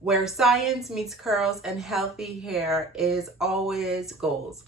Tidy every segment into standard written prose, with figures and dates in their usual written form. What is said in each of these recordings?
where science meets curls and healthy hair is always goals.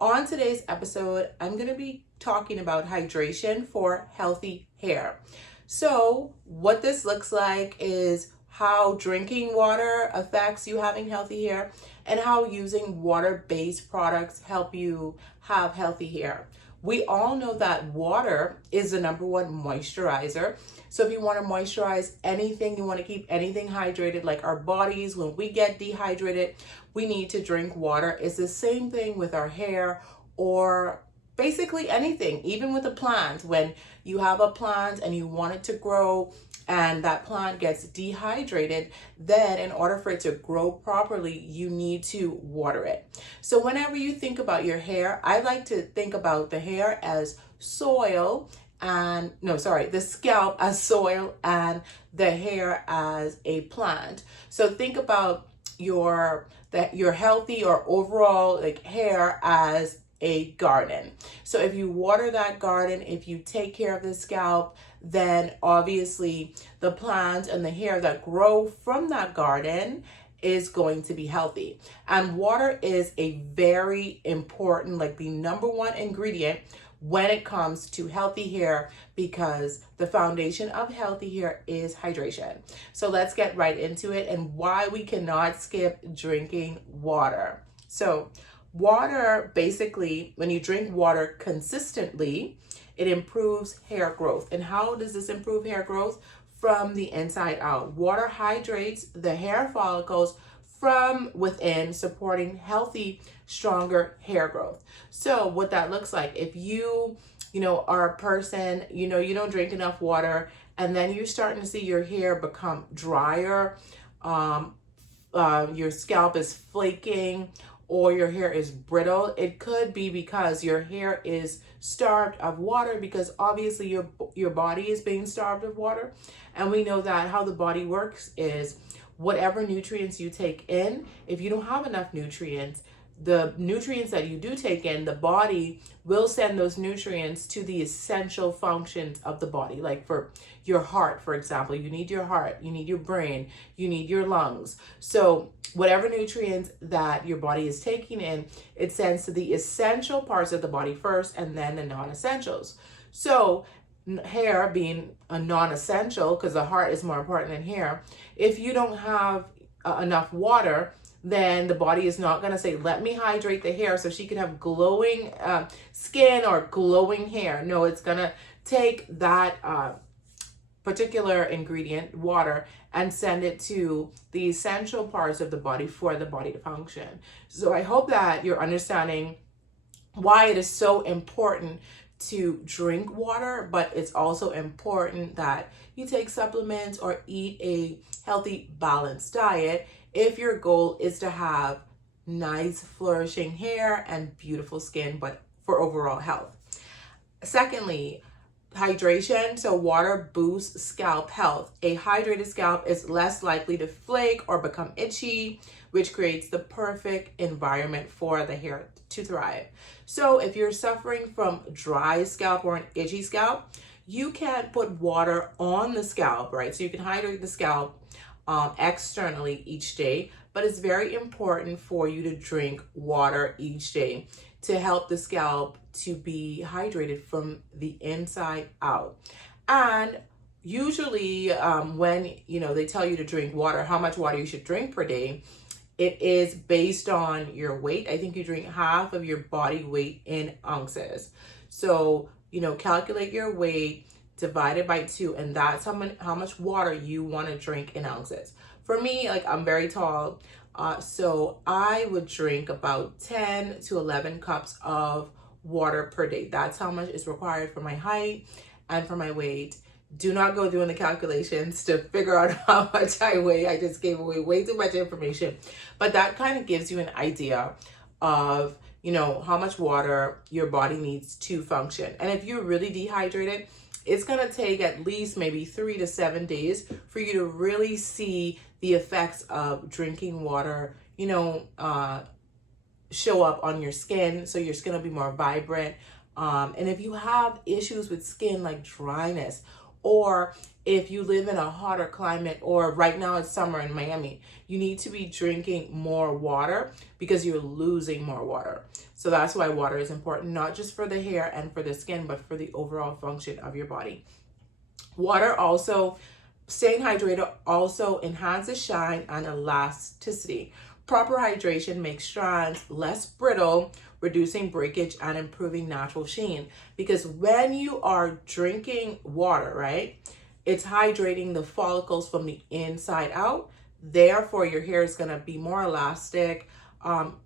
On today's episode, I'm going to be talking about hydration for healthy hair. So, what this looks like is how drinking water affects you having healthy hair and how using water-based products help you have healthy hair. We all know that water is the number one moisturizer. So if you want to moisturize anything, you want to keep anything hydrated, like our bodies, when we get dehydrated, we need to drink water. It's the same thing with our hair or basically anything, even with a plant. When you have a plant and you want it to grow and that plant gets dehydrated, then in order for it to grow properly, you need to water it. So whenever you think about your hair, I like to think about the hair as soil the scalp as soil and the hair as a plant. So think about your healthy or overall hair as a garden. So if you water that garden, if you take care of the scalp, then obviously the plants and the hair that grow from that garden is going to be healthy. And water is a very important, the number one ingredient when it comes to healthy hair, because the foundation of healthy hair is hydration. So let's get right into it and why we cannot skip drinking water. So water, basically, when you drink water consistently, it improves hair growth. And how does this improve hair growth? From the inside out. Water hydrates the hair follicles from within, supporting healthy, stronger hair growth. So what that looks like, if you are a person, you don't drink enough water, and then you're starting to see your hair become drier, your scalp is flaking, or your hair is brittle, it could be because your hair is starved of water, because obviously your body is being starved of water. And we know that how the body works is whatever nutrients you take in, if you don't have enough nutrients, the nutrients that you do take in, the body will send those nutrients to the essential functions of the body. Like for your heart, for example, you need your heart, you need your brain, you need your lungs. So whatever nutrients that your body is taking in, it sends to the essential parts of the body first and then the non-essentials. So hair being a non-essential, because the heart is more important than hair, if you don't have enough water, then the body is not going to say, let me hydrate the hair so she can have glowing skin or glowing hair. No, it's going to take that particular ingredient, water, and send it to the essential parts of the body for the body to function. So I hope that you're understanding why it is so important to drink water, but it's also important that you take supplements or eat a healthy, balanced diet if your goal is to have nice, flourishing hair and beautiful skin, but for overall health. Secondly, hydration. So water boosts scalp health. A hydrated scalp is less likely to flake or become itchy, which creates the perfect environment for the hair to thrive. So if you're suffering from dry scalp or an itchy scalp, you can put water on the scalp, right? So you can hydrate the scalp externally each day, but it's very important for you to drink water each day to help the scalp to be hydrated from the inside out. And usually when they tell you to drink water, how much water you should drink per day, it is based on your weight. I think you drink half of your body weight in ounces. So calculate your weight, divide it by 2, and that's how much water you want to drink in ounces. For me, I'm very tall, so I would drink about 10 to 11 cups of water per day. That's how much is required for my height and for my weight. Do not go doing the calculations to figure out how much I weigh. I just gave away way too much information, but that kind of gives you an idea of how much water your body needs to function. And if you're really dehydrated, it's going to take at least maybe 3 to 7 days for you to really see the effects of drinking water, show up on your skin. So your skin will be more vibrant. And if you have issues with skin like dryness, or if you live in a hotter climate, or right now it's summer in Miami, you need to be drinking more water because you're losing more water. So that's why water is important, not just for the hair and for the skin, but for the overall function of your body. Water also, staying hydrated also enhances shine and elasticity. Proper hydration makes strands less brittle, reducing breakage and improving natural sheen. Because when you are drinking water, right, it's hydrating the follicles from the inside out. Therefore, your hair is going to be more elastic,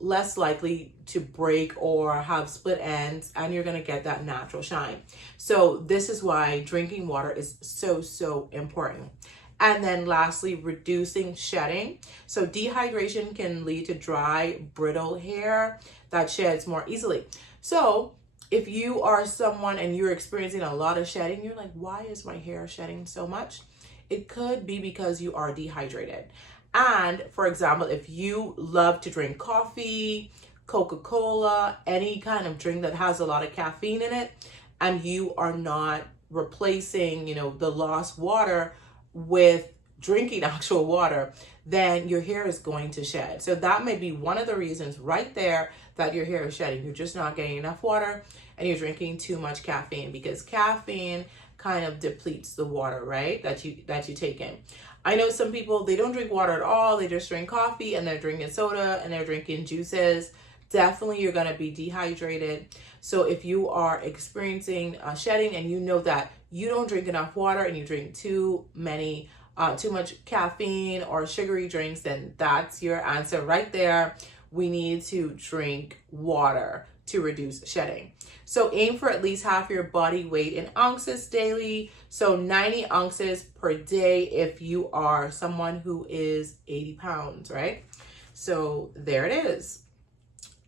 less likely to break or have split ends, and you're going to get that natural shine. So this is why drinking water is so important. And then lastly, reducing shedding. So dehydration can lead to dry, brittle hair that sheds more easily. So if you are someone and you're experiencing a lot of shedding, you're like, why is my hair shedding so much? It could be because you are dehydrated. And for example, if you love to drink coffee, Coca-Cola, any kind of drink that has a lot of caffeine in it, and you are not replacing, the lost water with drinking actual water, then your hair is going to shed. So that may be one of the reasons right there that your hair is shedding. You're just not getting enough water and you're drinking too much caffeine, because caffeine kind of depletes the water, right? That you take in. I know some people, they don't drink water at all. They just drink coffee and they're drinking soda and they're drinking juices. Definitely you're going to be dehydrated. So if you are experiencing shedding and you know that you don't drink enough water and you drink too much caffeine or sugary drinks, then that's your answer right there. We need to drink water to reduce shedding. So aim for at least half your body weight in ounces daily. So 90 ounces per day if you are someone who is 80 pounds, right? So there it is.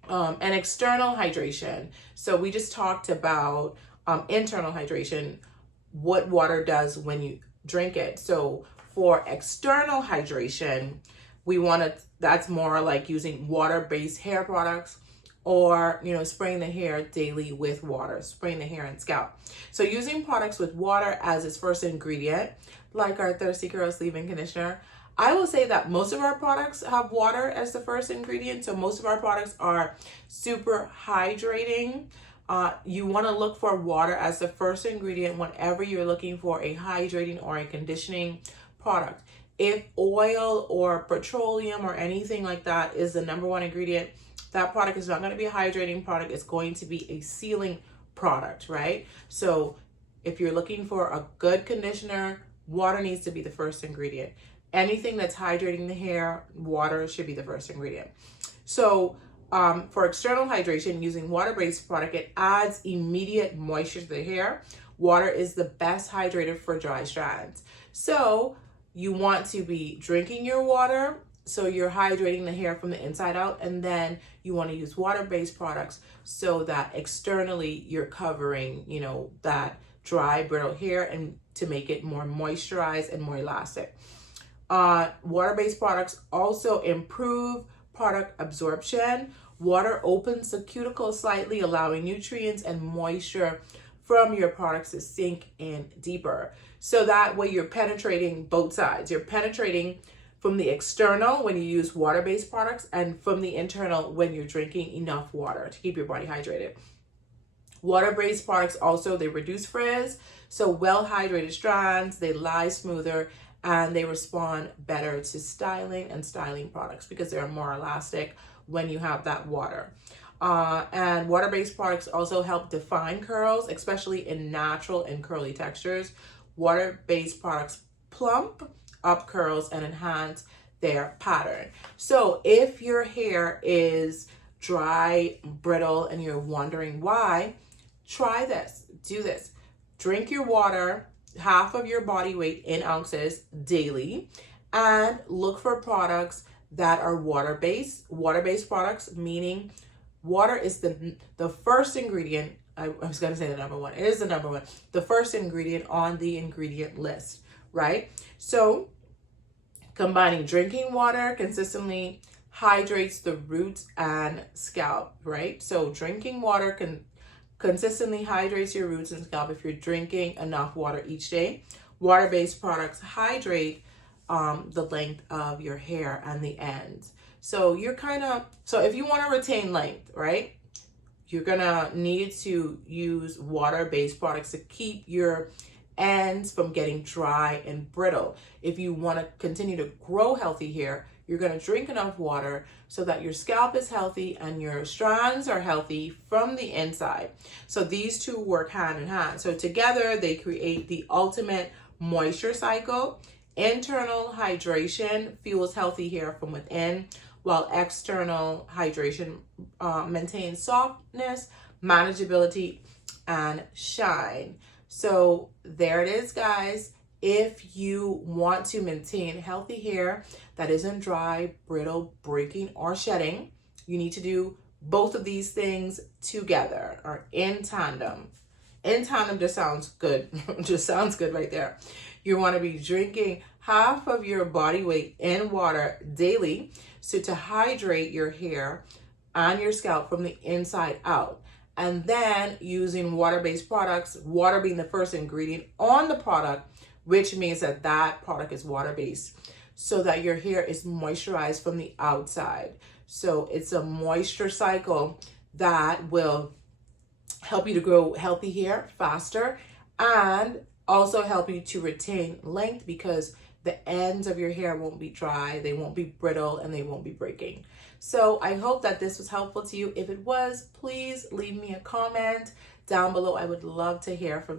And external hydration. So we just talked about internal hydration, what water does when you drink it. So for external hydration, that's more like using water-based hair products, or spraying the hair daily with water, spraying the hair and scalp. So using products with water as its first ingredient, like our Thirsty Kurls Leave-In Conditioner, I will say that most of our products have water as the first ingredient. So most of our products are super hydrating. You want to look for water as the first ingredient whenever you're looking for a hydrating or a conditioning product. If oil or petroleum or anything like that is the number one ingredient, that product is not going to be a hydrating product. It's going to be a sealing product, right? So if you're looking for a good conditioner, water needs to be the first ingredient. Anything that's hydrating the hair, water should be the first ingredient. So for external hydration, using water-based product, it adds immediate moisture to the hair. Water is the best hydrator for dry strands. So you want to be drinking your water, so you're hydrating the hair from the inside out, and then you want to use water-based products so that externally you're covering, that dry, brittle hair, and to make it more moisturized and more elastic. Water-based products also improve product absorption. Water opens the cuticle slightly, allowing nutrients and moisture from your products to sink in deeper. So that way you're penetrating both sides. You're penetrating from the external when you use water-based products, and from the internal when you're drinking enough water to keep your body hydrated. Water-based products also, they reduce frizz. So well-hydrated strands, they lie smoother, and they respond better to styling and styling products because they're more elastic when you have that water. And water-based products also help define curls, especially in natural and curly textures. Water-based products plump up curls and enhance their pattern. So if your hair is dry, brittle, and you're wondering why, try this. Do this. Drink your water, half of your body weight in ounces daily, and look for products that are water-based. Water-based products, meaning water is the first ingredient. I was going to say the number one. It is the number one. The first ingredient on the ingredient list, right? So combining drinking water consistently hydrates the roots and scalp, right? So drinking water consistently hydrates your roots and scalp if you're drinking enough water each day. water-based products hydrate the length of your hair and the ends. So if you want to retain length, right, you're gonna need to use water-based products to keep your ends from getting dry and brittle. If you want to continue to grow healthy hair, you're going to drink enough water so that your scalp is healthy and your strands are healthy from the inside. So these two work hand in hand. So together they create the ultimate moisture cycle. Internal hydration fuels healthy hair from within, while external hydration maintains softness, manageability, and shine. So there it is, guys. If you want to maintain healthy hair that isn't dry, brittle, breaking, or shedding, you need to do both of these things together or in tandem. In tandem just sounds good. Just sounds good right there. You want to be drinking half of your body weight in water daily, so to hydrate your hair and your scalp from the inside out. And then using water-based products, water being the first ingredient on the product, which means that that product is water-based, so that your hair is moisturized from the outside. So it's a moisture cycle that will help you to grow healthy hair faster and also help you to retain length, because the ends of your hair won't be dry, they won't be brittle, and they won't be breaking. So I hope that this was helpful to you. If it was, please leave me a comment down below. I would love to hear from you.